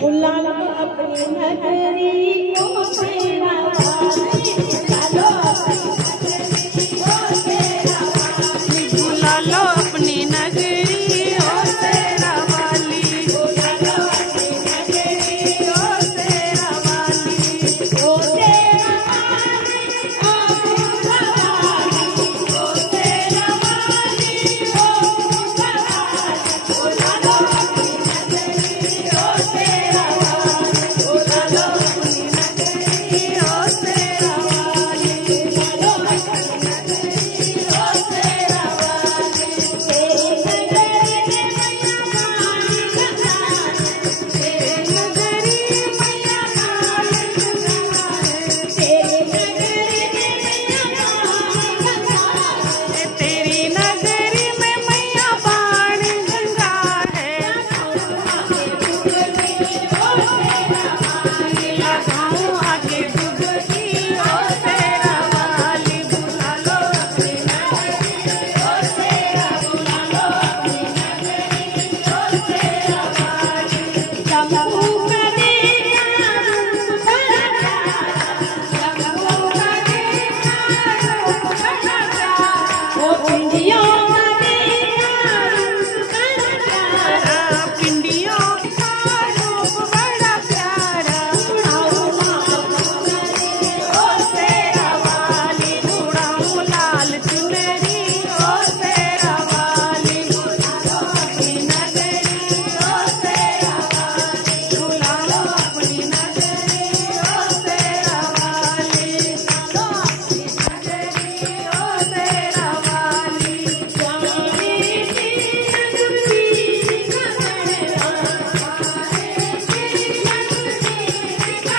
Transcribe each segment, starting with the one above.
बुला लो अपनी नगरी ओ शेरा वाली, बुला लो अपनी नगरी ओ शेरा वाली, बुला लो अपनी नगरी ओ शेरा वाली, ओ शेरा वाली, ओ शेरा वाली, ओ शेरा वाली, बुला लो अपनी नगरी ओ शेरा वाली, बुला लो अपनी नगरी ओ शेरा वाली, बुला लो अपनी नगरी ओ शेरा वाली। तेरी नगरी में मैया काली गंगा है, तेरी नगरी मैया काली गंगा है, तेरी नगरी में मैया काली गंगा है, तेरी नगरी में मैया पानी गंगा है। लगाऊं आके डुबकी ओ शेरा वाली, बुला लो अपनी नगरी ओ शेरा, बुला लो अपनी नगरी ओ शेरा वाली। शंभू का देखा रूप बड़ा प्यारा, शंभू का देखा रूप बड़ा प्यारा, ओ पिंडियों का देखा रूप बड़ा प्यारा, पिंडियों का रूप बड़ा प्यारा। उड़ाऊं लाल चुनरी ओ शेरा वाली, उड़ाऊं लाल चुनरी ओ शेरा वाली, बुला लो अपनी नगरी ओ शेरा वाली, बुला लो अपनी नगरी ओ शेरा वाली, बुला लो अपनी नगरी ओ शेरा वाली। स्वामी जी लक्ष्मी का बड़ा, स्वामी जी लक्ष्मी का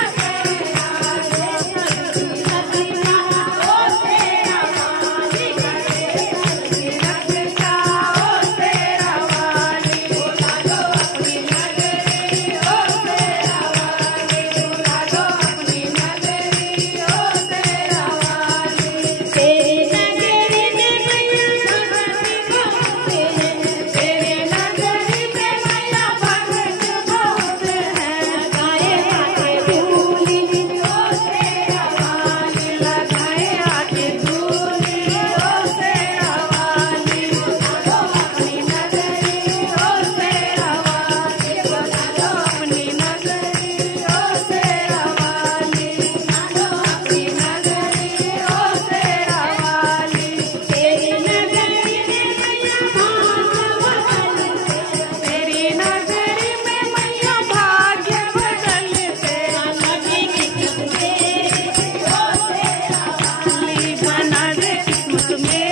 तेरी नगरी में मैया भगत बहुत है, तेरी नगरी में मैया भगत बहुत है। लगाए आके धूली ओ शेरा वाली, लगाए आके धूली ओ शेरा वाली, बुला लो अपनी नगरी ओ शेरा वाली, बुला लो अपनी नगरी ओ शेरा वाली, बुला लो अपनी नगरी ओ शेरा वाली। तेरी नगरी में मैया भाग्य बदलते, तेरी नगरी में मैया भाग्य बदलते, बना दे किस्मत मेरी ओ शेरा वाली, बना दे किस्मत मेरी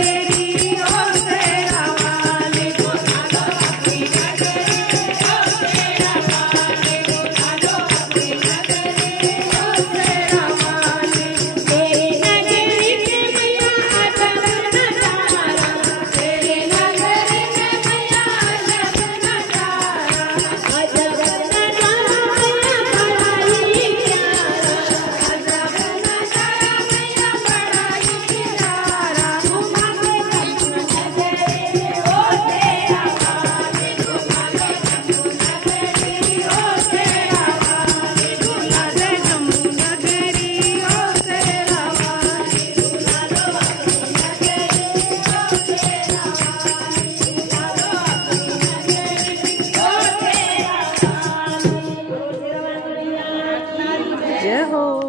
ओ शेरा वाली, बुला लो अपनी नगरी ओ शेरा वाली, बुला लो अपनी नगरी ओ शेरा वाली। तेरी नगरी में मैया अजब नजारा, तेरी नगरी में मैया अजब नजारा, अजब नजारा मैया बड़ा ही प्यारा, अजब नजारा मैया बड़ा ही प्यारा। घुमा लो अपनी नगरी ओ शेरा वाली, घुमा लो अपनी नगरी ओ शेरा वाली, बुला दे जम्मू नगरी ओ शेरा वाली, बुला लो अपनी नगरी ओ शेरा वाली, बुला लो अपनी नगरी ओ शेरा वाली। जय हो।